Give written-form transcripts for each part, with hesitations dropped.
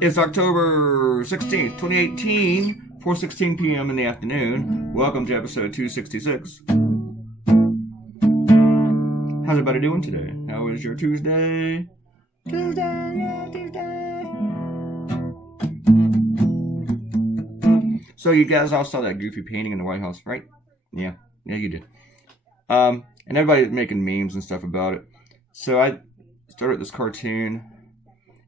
It's October 16th, 2018, 4:16 p.m. in the afternoon. Welcome to episode 266. How's everybody doing today? How is your Tuesday? Tuesday. So you guys all saw that goofy painting in the White House, right? Yeah, you did. And everybody's making memes and stuff about it. So I started this cartoon,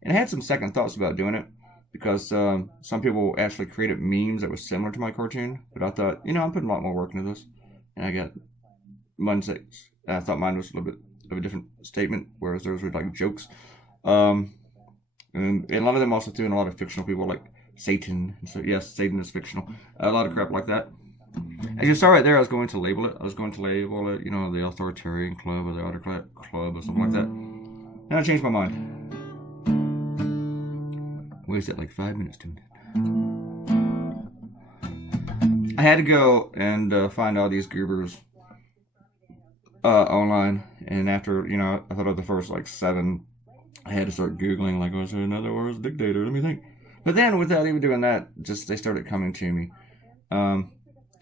and I had some second thoughts about doing it because some people actually created memes that was similar to my cartoon. But I thought, I'm putting a lot more work into this, and I got I thought mine was a little bit of a different statement, whereas theirs were like jokes. And a lot of them also threw in a lot of fictional people like Satan. So yes, Satan is fictional. A lot of crap like that. As you saw right there, I was going to label it. The Authoritarian Club or the Autocratic Club or something like that. And I changed my mind. Wasted like 5 minutes doing it. I had to go and find all these goobers online. And after, I thought of the first like 7, I had to start Googling, like, was there another worst dictator? Let me think. But then, without even doing that, they started coming to me.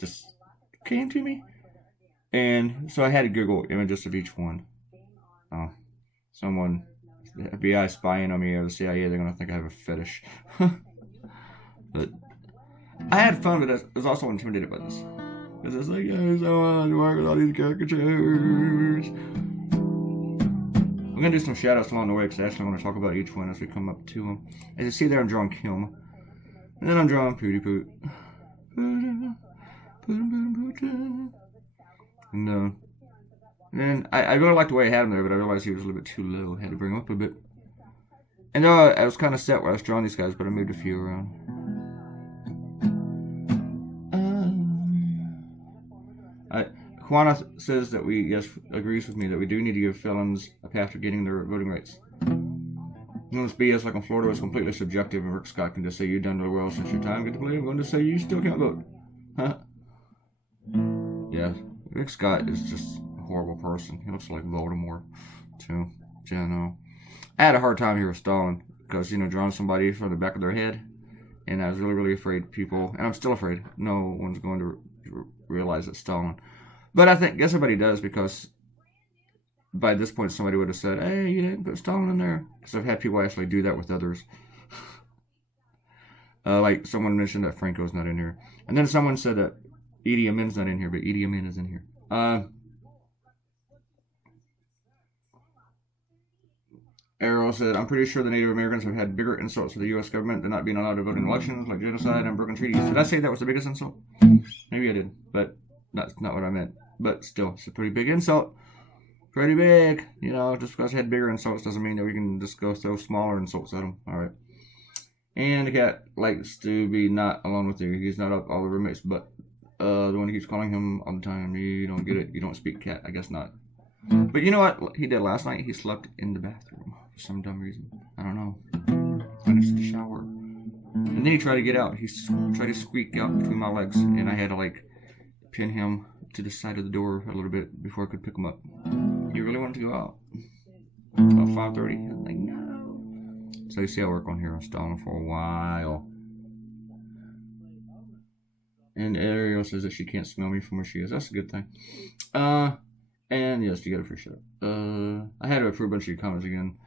Just came to me. And so I had to Google images of each one. Someone, the FBI spying on me or the CIA, they're going to think I have a fetish. But I had fun, but I was also intimidated by this. Because it's like, I want to work with all these caricatures. I'm going to do some shout outs along the way because I actually want to talk about each one as we come up to them. As you see there, I'm drawing Kim. And then I'm drawing Pooty Poot. And then I really liked the way I had him there, but I realized he was a little bit too low. I had to bring him up a bit. And I was kind of set where I was drawing these guys, but I moved a few around. Juana says that agrees with me that we do need to give felons a path to getting their voting rights. This BS like in Florida is completely subjective, and Rick Scott can just say you've done really well since your time. Get to play. I'm going to say you still can't vote. Huh? Yeah, Rick Scott is just a horrible person. He looks like Voldemort, too. Yeah, no. I had a hard time here with Stalin because, drawing somebody from the back of their head, and I was really, really afraid people, and I'm still afraid, no one's going to realize it's Stalin. But I guess everybody does because by this point somebody would have said, hey, you didn't put Stalin in there. Because I've had people actually do that with others. Like someone mentioned that Franco's not in here. And then someone said that Idi Amin's not in here, but Idi Amin is in here. Arrow said, I'm pretty sure the Native Americans have had bigger insults to the U.S. government than not being allowed to vote in elections, like genocide and broken treaties. Did I say that was the biggest insult? Maybe I did, but that's not what I meant. But still, it's a pretty big insult. Pretty big. Just because I had bigger insults doesn't mean that we can just go throw smaller insults at them. All right. And the cat likes to be not alone with you. He's not all the roommates, but the one who keeps calling him all the time. You don't get it. You don't speak cat. I guess not. But you know what he did last night? He slept in the bathroom for some dumb reason. I don't know. Finished the shower. And then he tried to get out. He tried to squeak out between my legs. And I had to, pin him to the side of the door a little bit before I could pick him up. He really wanted to go out. About 5:30. I was like, no. So you see I work on here. I'm stalling for a while. And Ariel says that she can't smell me from where she is. That's a good thing. And yes, you got a free shout. I had to approve a bunch of your comments again.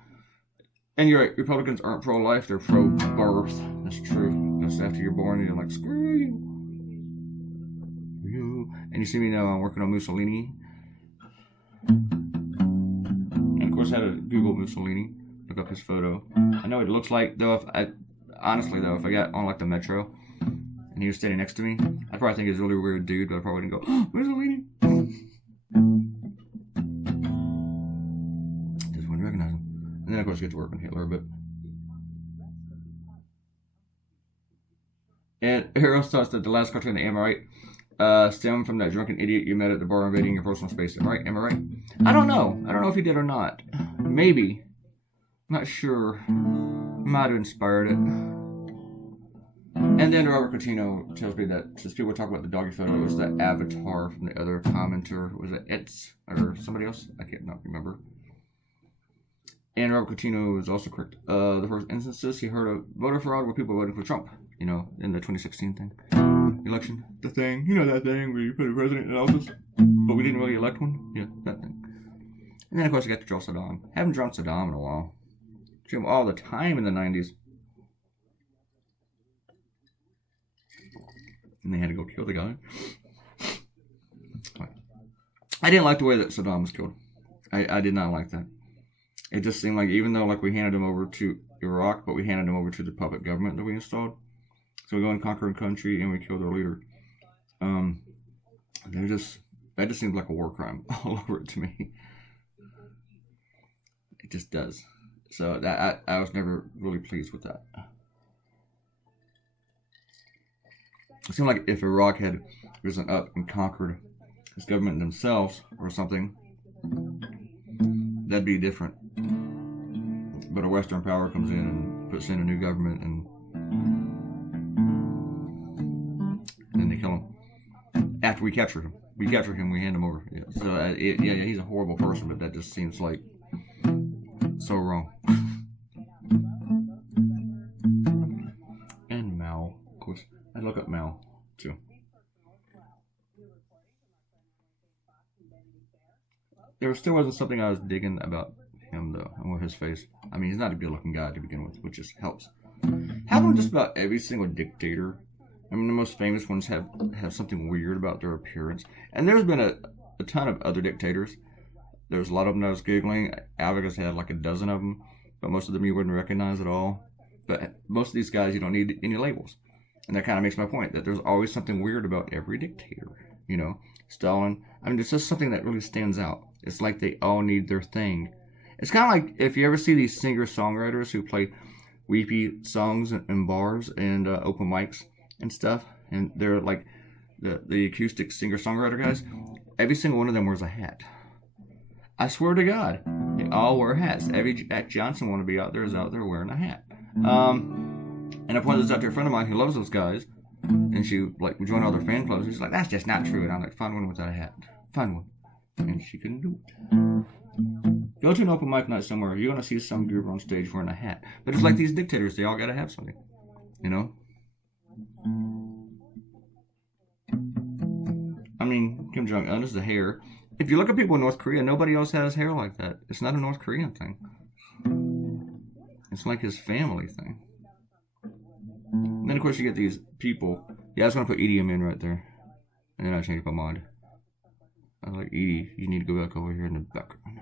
And you're right, Republicans aren't pro-life, they're pro-birth. That's true. Just after you're born, you're like, screw you. And you see me now, I'm working on Mussolini. And of course I had to Google Mussolini, look up his photo. I know what it looks like, though. If I got on the metro and he was standing next to me, I'd probably think he's a really weird dude, but I probably wouldn't go, oh, Mussolini. Just wouldn't recognize him. And then of course get to work on Hitler a bit. And Hero thoughts that the last cartoon, Am I Right, stemmed from that drunken idiot you met at the bar invading your personal space. Am I right? I don't know. I don't know if he did or not. Maybe. Not sure. Might have inspired it. And then Robert Coutinho tells me that since people talk about the doggy photo, it was that avatar from the other commenter. Was it Etz or somebody else? I can't not remember. And Robert Coutinho is also correct. The first instances he heard of voter fraud were people voting for Trump, in the 2016 thing. Election. The thing. You know that thing where you put a president in office, but we didn't really elect one? Yeah, that thing. And then, of course, I got to draw Saddam. Haven't drawn Saddam in a while. Drew him all the time in the 90s. And they had to go kill the guy. I didn't like the way that Saddam was killed. I did not like that. It just seemed like, even though we handed him over to Iraq, but we handed him over to the puppet government that we installed. So we go and conquer a country and we kill their leader. That just seems like a war crime all over it to me. It just does. So that I was never really pleased with that. It seemed like if Iraq had risen up and conquered his government themselves or something, that'd be different. But a Western power comes in and puts in a new government, and then they kill him. After we capture him. We capture him, we hand him over. Yeah. So, he's a horrible person, but that just seems like so wrong. And Mao, of course. I'd look up Mao, too. There still wasn't something I was digging about him, though, and with his face. I mean, he's not a good-looking guy to begin with, which just helps. How about just about every single dictator? I mean, the most famous ones have something weird about their appearance. And there's been a ton of other dictators. There's a lot of them that I was Googling. Alvarez had like a dozen of them, but most of them you wouldn't recognize at all. But most of these guys, you don't need any labels. And that kind of makes my point, that there's always something weird about every dictator. Stalin. I mean, it's just something that really stands out. It's like they all need their thing. It's kind of like if you ever see these singer-songwriters who play weepy songs in bars and open mics and stuff, and they're like the acoustic singer-songwriter guys. Every single one of them wears a hat. I swear to God, they all wear hats. Every Jack Johnson wannabe out there is out there wearing a hat. And I pointed this out to a friend of mine who loves those guys, and she we joined all their fan clubs. She's like, "That's just not true." And I'm like, "Find one without a hat. Find one." And she couldn't do it. Go to an open mic night somewhere. You're gonna see some group on stage wearing a hat. But it's like these dictators. They all gotta have something, I mean, Kim Jong-un is the hair. If you look at people in North Korea, nobody else has hair like that. It's not a North Korean thing. It's like his family thing. And then, of course, you get these people. Yeah, I was going to put Idi Amin right there. And then I changed my mind. I was like, Idi, you need to go back over here in the background.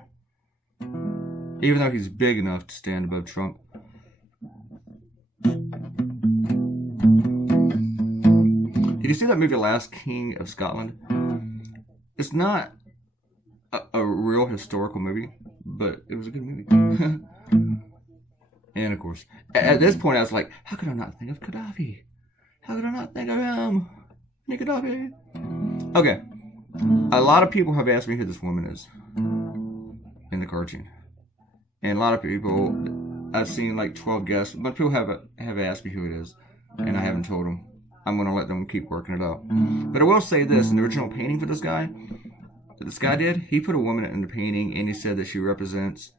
Even though he's big enough to stand above Trump. Did you see that movie, Last King of Scotland? It's not a real historical movie, but it was a good movie. And of course, at this point I was like, how could I not think of Gaddafi? How could I not think of him? Gaddafi. Okay. A lot of people have asked me who this woman is in the cartoon. And a lot of people, I've seen like 12 guesses, but people have asked me who it is, and I haven't told them. I'm going to let them keep working it out. But I will say this, in the original painting for this guy, that this guy did, he put a woman in the painting, and he said that she represents,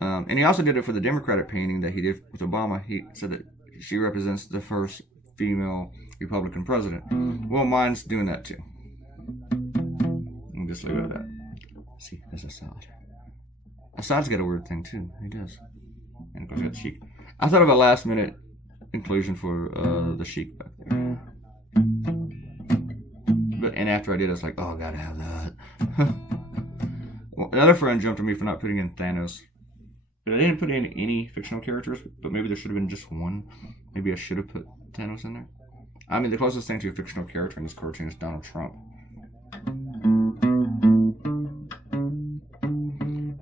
and he also did it for the Democratic painting that he did with Obama. He said that she represents the first female Republican president. Well, mine's doing that too. And just leave it at that. See, there's Assad. Assad's got a weird thing too. He does. And of course, got Sheik. I thought of a last minute inclusion for the Sheik back there. And after I did, I was like, oh, I gotta have that. Well, another friend jumped at me for not putting in Thanos. But I didn't put in any fictional characters, but maybe there should have been just one. Maybe I should have put Thanos in there. I mean, the closest thing to a fictional character in this cartoon is Donald Trump.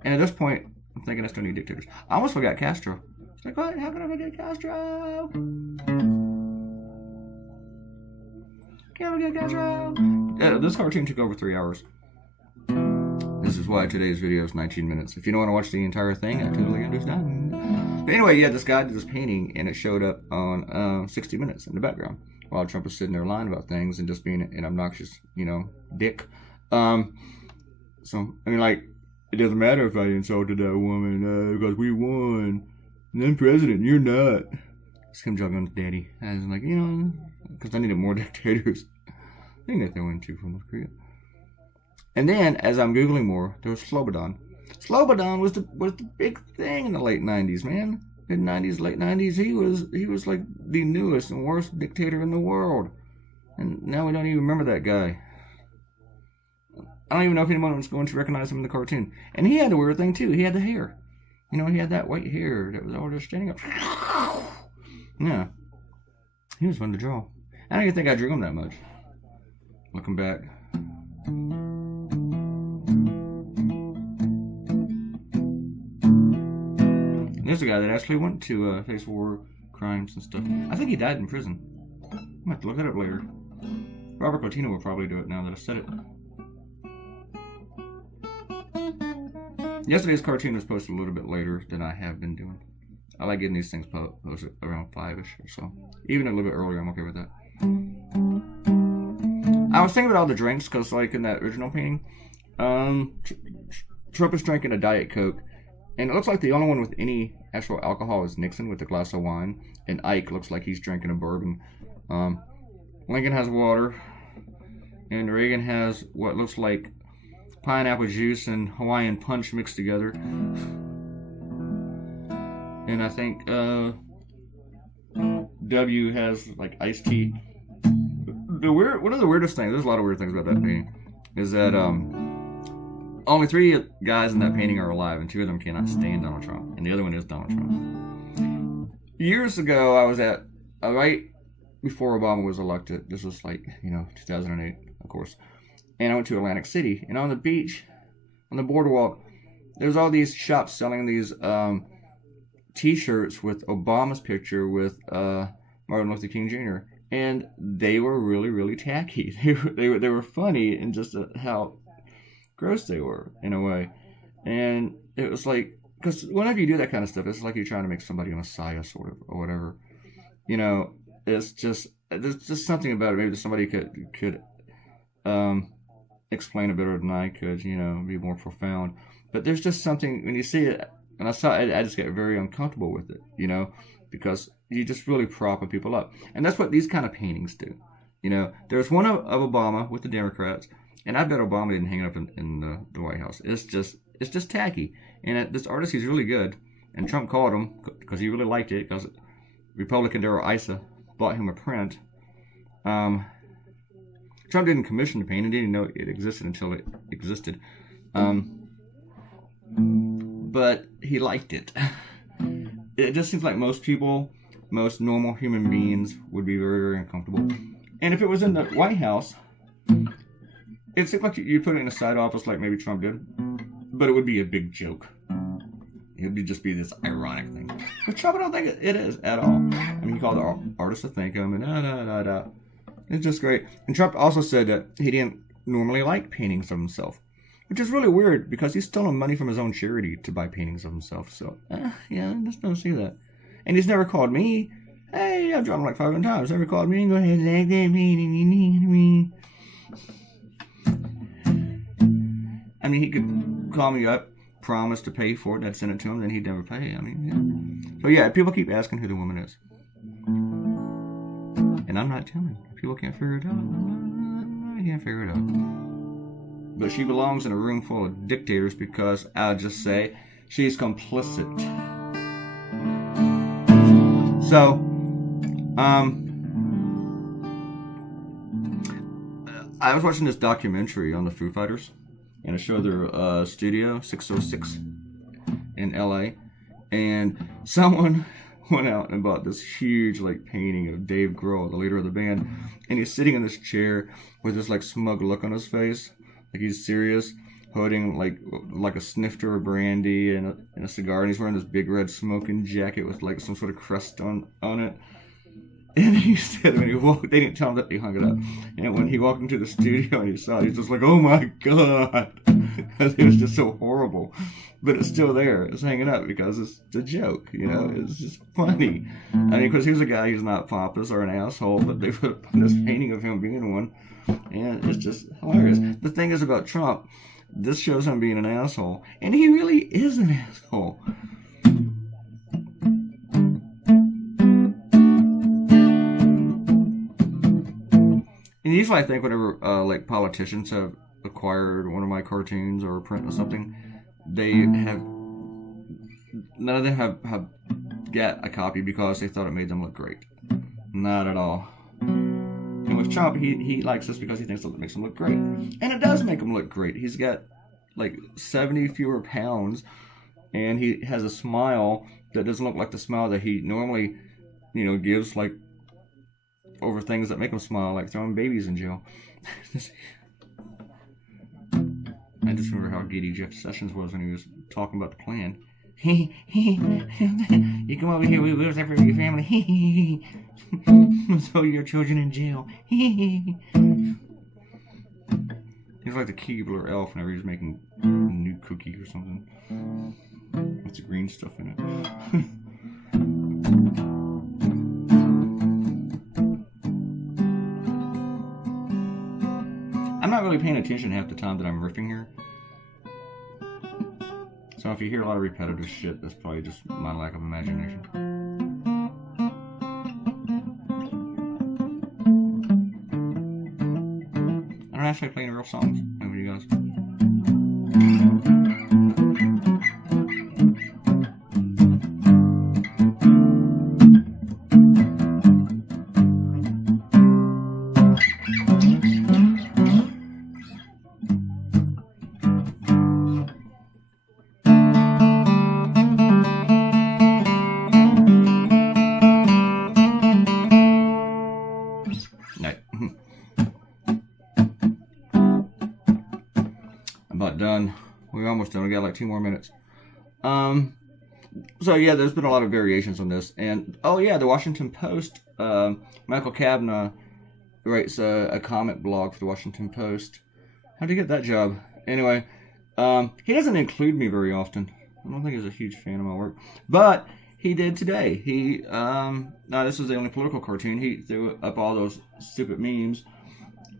And at this point, I'm thinking I still need dictators. I almost forgot Castro. It's like, what? How can I forget Castro? Can't forget Castro. Yeah, this cartoon took over 3 hours. This is why today's video is 19 minutes. If you don't want to watch the entire thing, I totally understand. But anyway, yeah, this guy did this painting, and it showed up on 60 Minutes in the background while Trump was sitting there lying about things and just being an obnoxious, dick. So, I mean, like, it doesn't matter if I insulted that woman because we won. And I'm president, you're not. It's Kim Jong-un's daddy. I was like, because I needed more dictators. I think that they went too from North Korea. And then, as I'm Googling more, there was Slobodan. Slobodan was the big thing in the late 90s, man. Mid-90s, late 90s, he was like the newest and worst dictator in the world. And now we don't even remember that guy. I don't even know if anyone was going to recognize him in the cartoon. And he had a weird thing, too. He had the hair. He had that white hair that was all just standing up. Yeah. He was fun to draw. I don't even think I drew him that much. Looking back. And there's a guy that actually went to face war crimes and stuff. I think he died in prison. I might have to look that up later. Robert Cotino will probably do it now that I said it. Yesterday's cartoon was posted a little bit later than I have been doing. I like getting these things posted around 5-ish or so. Even a little bit earlier, I'm okay with that. I was thinking about all the drinks, because like in that original painting, Trump is drinking a Diet Coke, and it looks like the only one with any actual alcohol is Nixon with a glass of wine, and Ike looks like he's drinking a bourbon. Lincoln has water, and Reagan has what looks like pineapple juice and Hawaiian punch mixed together. And I think W has like iced tea. One of the weirdest things, there's a lot of weird things about that painting, is that only 3 guys in that painting are alive, and 2 of them cannot stand Donald Trump, and the other one is Donald Trump. Years ago, I was at, right before Obama was elected, this was like, 2008, of course, and I went to Atlantic City, and on the beach, on the boardwalk, there's all these shops selling these t-shirts with Obama's picture with Martin Luther King Jr., and they were really, really tacky. They were funny in just how gross they were, in a way. And it was like, because whenever you do that kind of stuff, it's like you're trying to make somebody a messiah, sort of, or whatever. It's just, there's just something about it. Maybe somebody could explain it better than I could, be more profound. But there's just something, when you see it, and I saw it, I just get very uncomfortable with it, because you just really propping people up. And that's what these kind of paintings do. There's one of Obama with the Democrats, and I bet Obama didn't hang it up in the White House. It's just tacky. And this artist, he's really good. And Trump called him because he really liked it, because Republican Darrell Issa bought him a print. Trump didn't commission the painting, didn't know it existed until it existed. But he liked it. It just seems like most people, most normal human beings, would be very, very uncomfortable. And if it was in the White House, it seems like you put it in a side office like maybe Trump did, but it would be a big joke. It would just be this ironic thing. But Trump, I don't think it is at all. I mean, he called the artist to thank him, and da. It's just great. And Trump also said that he didn't normally like paintings of himself, which is really weird because he's stolen money from his own charity to buy paintings of himself. So, I just don't see that. And he's never called me. Hey, I've drawn him like 500 times. Never called me and go ahead and like that painting. I mean, he could call me up, promise to pay for it, and I'd send it to him, then he'd never pay. I mean, So, people keep asking who the woman is. And I'm not telling. People can't figure it out. I can't figure it out. But she belongs in a room full of dictators because, I'll just say, she's complicit. So, I was watching this documentary on the Foo Fighters, and it showed their studio, 606, in LA, and someone went out and bought this huge painting of Dave Grohl, the leader of the band, and he's sitting in this chair with this smug look on his face, like he's serious, holding like a snifter of brandy and a cigar, and he's wearing this big red smoking jacket with some sort of crest on it. And he said when he walked, they didn't tell him that he hung it up. And when he walked into the studio and he saw it, he's just like, oh my God. Because it was just so horrible. But it's still there. It's hanging up because it's a joke, It's just funny. I mean, because he's a guy who's not pompous or an asshole, but they put up this painting of him being one. And it's just hilarious. The thing is about Trump, This shows him being an asshole. And he really is an asshole. And usually I think whenever like politicians have acquired one of my cartoons or a print or something, none of them have got a copy because they thought it made them look great. Not at all. And with Trump, he likes this because he thinks it makes him look great. And it does make him look great. He's got like 70 fewer pounds, and he has a smile that doesn't look like the smile that he normally, gives like over things that make him smile, like throwing babies in jail. I just remember how giddy Jeff Sessions was when he was talking about the plan. You come over here, we will separate your family. Throw your children in jail. He's like the Keebler elf whenever he's making a new cookie or something. With the green stuff in it. I'm not really paying attention half the time that I'm riffing here. So if you hear a lot of repetitive shit, that's probably just my lack of imagination. I'm actually playing real songs over you guys. About done. We're almost done. We got like 2 more minutes. So yeah, there's been a lot of variations on this. And oh yeah, the Washington Post, Michael Kavanagh writes a comic blog for the Washington Post. How'd you get that job? Anyway, he doesn't include me very often. I don't think he's a huge fan of my work. But he did today. Now this was the only political cartoon. He threw up all those stupid memes.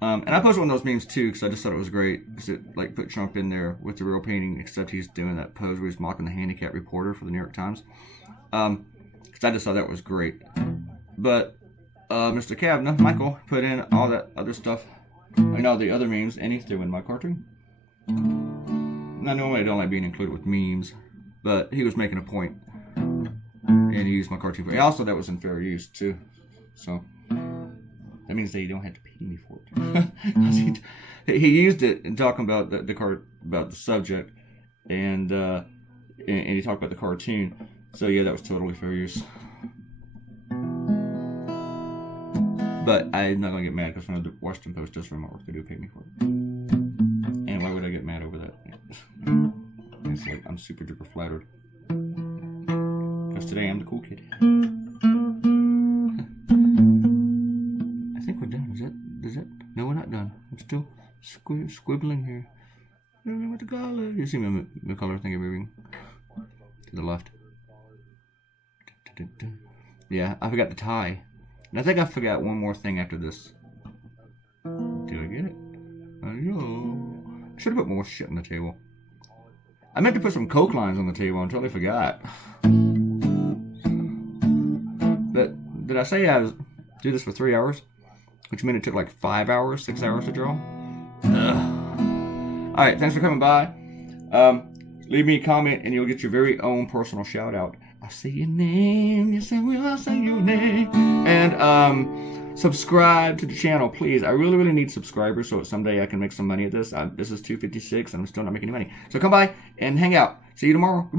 And I posted one of those memes too because I just thought it was great. It like put Trump in there with the real painting, except he's doing that pose where he's mocking the handicapped reporter for the New York Times. Because I just thought that was great. But Mr. Kavanagh, Michael, put in all that other stuff, and all the other memes, and he threw in my cartoon. Now normally I don't like being included with memes, but he was making a point, and he used my cartoon for it. Also, that was in fair use too. So that means that you don't have to pay me for it. He used it in talking about about the subject, and he talked about the cartoon. So yeah, that was totally fair use. But I'm not gonna get mad because when the Washington Post does my work, they do pay me for it. And why would I get mad over that? It's like I'm super duper flattered because today I'm the cool kid. I think we're done. Is that? No, we're not done. I'm still squibbling here. I don't know what the color. You see the color thing moving to the left. Yeah, I forgot the tie. And I think I forgot one more thing after this. Did I get it? I should have put more shit on the table. I meant to put some Coke lines on the table until I forgot. But did I say I was do this for 3 hours? Which meant it took like 5 hours, 6 hours to draw. Alright, thanks for coming by. Leave me a comment and you'll get your very own personal shout out. I'll say your name, yes I will, I'll say your name. And subscribe to the channel, please. I really, really need subscribers so someday I can make some money at this. This is 256 and I'm still not making any money. So come by and hang out. See you tomorrow.